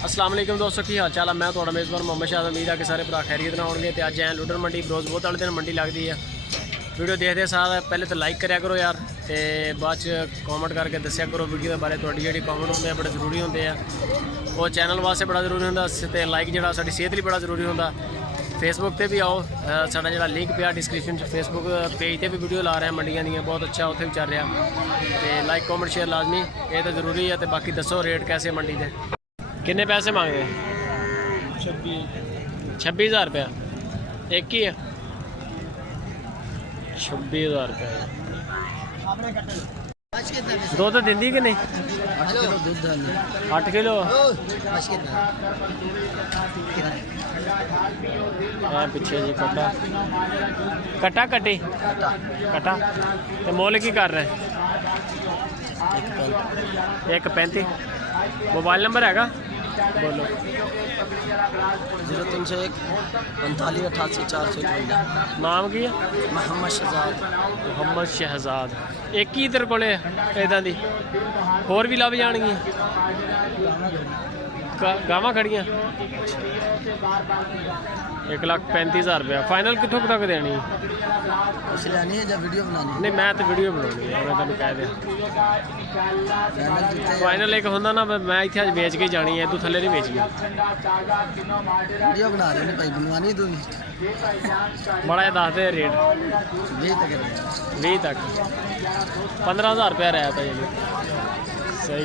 अस्सलाम वालेकुम दोस्तों, की हाल चाल है। मैं थोड़ा मेज़बान मोहम्मद शाह। उम्मीद है कि सारे भरा खैरियत ना होंगे। तो अज आए लुडर मंडी फिरोजपुर वाले दिन मंडी लगती है। वीडियो देखते साथ पहले तो लाइक करा करो यार, तो बाद कॉमेंट करके दसिया करो वीडियो के बारे। थोड़ी जी कॉमेंट होंगे बड़े जरूरी होंगे हैं, वो चैनल वास्ते बड़ा जरूरी होंगे, तो लाइक जो साड़ी सेहत लिए बड़ा जरूरी होंगे। फेसबुक पर भी आओ, साढ़ा जो लिंक पिया डिस्क्रिप्शन फेसबुक पेज पर भी वीडियो ला रहे हैं मंडियां दी, बहुत अच्छा उत्थे भी चल रहा। तो लाइक कॉमेंट शेयर लाजमी, ये तो जरूरी है। तो बाकी दसो रेट कैसे मंडी के किन्ने पैसे मांगते हैं? 26,000 रुपया एक ही है। 26,000 रुपया दुध दी कि नहीं? 8 किलो पिछे जी कटा कटा कटी कटा। तो मोल की कर रहे हैं? 1.35। मोबाइल नंबर हैगा? बोलो। 0301 45 88 451। नाम की है? मोहम्मद शहजाद। मोहम्मद शहजाद। एक ही तेरे को इदा दी होर भी लभ जाएगी? गावां खड़ियाँ 1,35,000 रुपया फाइनल कितों तक देनी? लैनी है या वीडियो बनानी? नहीं मैं तो वीडियो बनानी है, मैं तेन कह दिया। फाइनल एक होंगे ना, मैं इतने अज बेच के जानी है, तू थले नहीं बेचनी। वीडियो बना रहे भाई, बनवानी तू भी बड़ा दस दे रेट 20 तक 15,000 रुपया रहा था जी। सही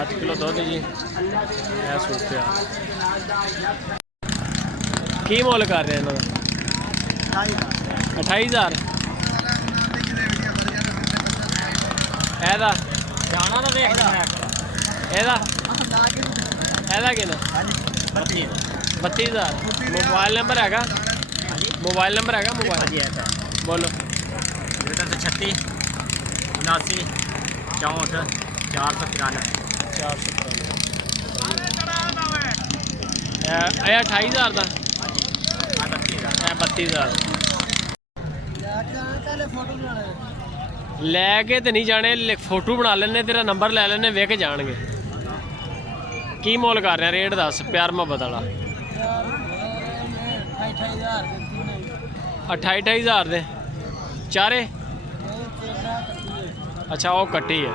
8 किलो दुध जी। की मोल कर रहे हैं इन्होंने? 28,000। एदा जाना तो देख एदा एदा कितना? 32,000। मोबाइल नंबर हैगा? मोबाइल नंबर हैगा? मोबाइल बोलो। 36 79 64 493। 28,000 का 32,000। लैके तो नहीं जाने, फोटो बना लेने, तेरा नंबर ले लेने, विक जाएंगे। की मोल कर रहे हैं? रेट दस प्यार मोहब्बत वाला। 28,000 दे चारे। अच्छा वो कट्टी है,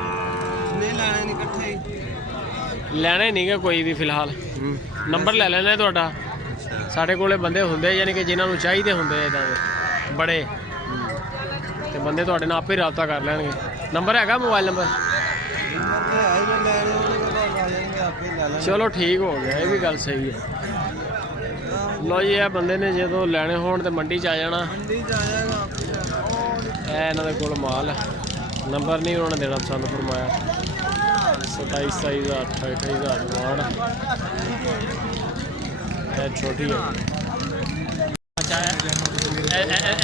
ਲੈਣੇ नहीं गे कोई भी फिलहाल। नंबर ले लेना ਤੁਹਾਡਾ। ਸਾਡੇ ਕੋਲੇ ਬੰਦੇ ਹੁੰਦੇ ਯਾਨੀ ਕਿ ਜਿਨ੍ਹਾਂ ਨੂੰ ਚਾਹੀਦੇ ਹੁੰਦੇ ਇਦਾਂ ਦੇ ਬੜੇ, ਤੇ ਬੰਦੇ ਤੁਹਾਡੇ ਨਾਲ ਆਪੇ ਰਾਬਤਾ ਕਰ ਲੈਣਗੇ। ਨੰਬਰ ਹੈਗਾ? Mobile number? चलो ठीक हो गया, ये भी गल सही है। लो जी ये बंदे ने जो लैने हो तो मंडी च आ जाना। इन्हों के कोल माल है, नंबर नहीं उन्होंने देना पसंद फरमाया। 27,000 28,000 वाड़ छोटी है। अच्छा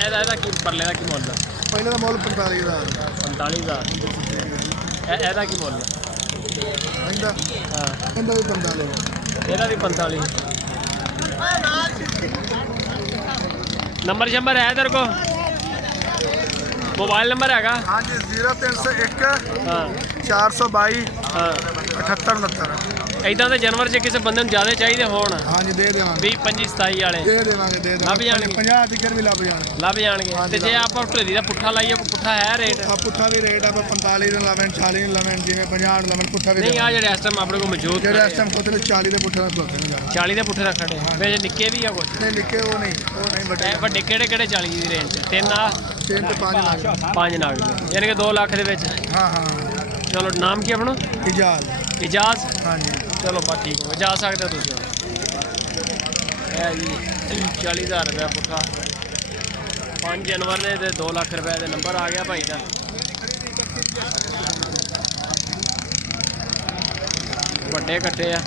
एदा की परले का की मुल है? पहले का मुल 45,000। 45,000। एदा की मुल है? हाँ भी 45। ਇਹਦਾ भी 45। नंबर शंबर है तेरे को? मोबाइल नंबर हैगा? हाँ जी 0301 हाँ 422 हाँ 78 69। इदां दे जानवर जे किसी बंदे चाहिए चाहिए होण? हाँ जी दे देवांगे। 20 25 27 वाले दे देवांगे लभ जाणगे? 50 टिकट भी लभ जाणगे। लभ जाणगे। ते जे आप ढेरी दा पुट्ठा लाइए, पुट्ठा है रेट? पुट्ठा भी रेट आप 45 ਨੂੰ ਲਾਵਣ 40 ਨੂੰ ਲਾਵਣ ਜਿਵੇਂ 50 ਨੂੰ ਲਾਵਣ ਪੁੱਠਾ ਵੀ नहीं आ जेड़े इस टाइम अपने को मौजूद ਜਿਹੜੇ ਇਸ ਟਾਈਮ ਕੋਤੇ 40 ਦੇ ਪੁੱਠੇ ਨਾਲ ਖਲੋਤੇ ਨੇ। 40 ਦੇ ਪੁੱਠੇ ਰੱਖ ਖੜੇ ਵੇ ਨਿੱਕੇ ਵੀ ਆ ਕੁਝ? ਨਹੀਂ ਨਿੱਕੇ ਉਹ ਨਹੀਂ ਵੱਡੇ। ਵੱਡੇ ਕਿਹੜੇ ਕਿਹੜੇ 40 ਦੀ ਰੇਂਜ? 3 ਆ 3 ਤੇ 5 ਲੱਖ। 5 ਲੱਖ ਯਾਨੀ ਕਿ 2 ਲੱਖ ਦੇ ਵਿੱਚ। हाँ हाँ चलो नाम की अपना? इजाज। इजाज। हाँ जी चलो बस ठीक हो जा सकते हो तुम। है जी 40,000 रुपया पुट्ठा 5 जानवर ने, 2 लाख रुपए का नंबर आ गया भाई का। ਵੱਡੇ ਕੱਟੇ ਆ।